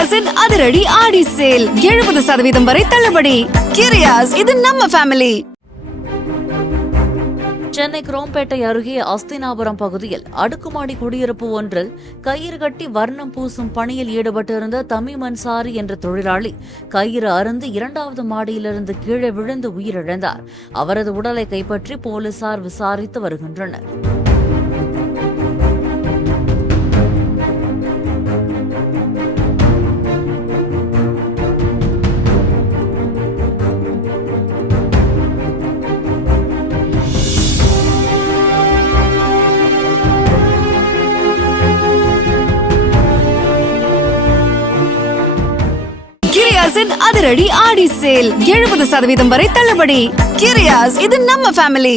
கிரியாஸின் அதிரடி ஆடி சேல் 70% வரை தள்ளுபடி. கிரியாஸ், இது நம்ம ஃபேமிலி. சென்னை குரோம்பேட்டை அருகே அஸ்தினாபுரம் பகுதியில் அடுக்குமாடி குடியிருப்பு ஒன்றில் கயிறு கட்டி வர்ணம் பூசும் பணியில் ஈடுபட்டிருந்த தமீம் அன்சாரி என்ற தொழிலாளி கயிறு அருந்து 2வது மாடியிலிருந்து கீழே விழுந்து உயிரிழந்தார். அவரது உடலை கைப்பற்றி போலீசார் விசாரித்து வருகின்றனர். கிரியாஸின் அதிரடி ஆடி சேல் 70% வரை தள்ளுபடி. கிரியாஸ், இது நம்ம ஃபேமிலி.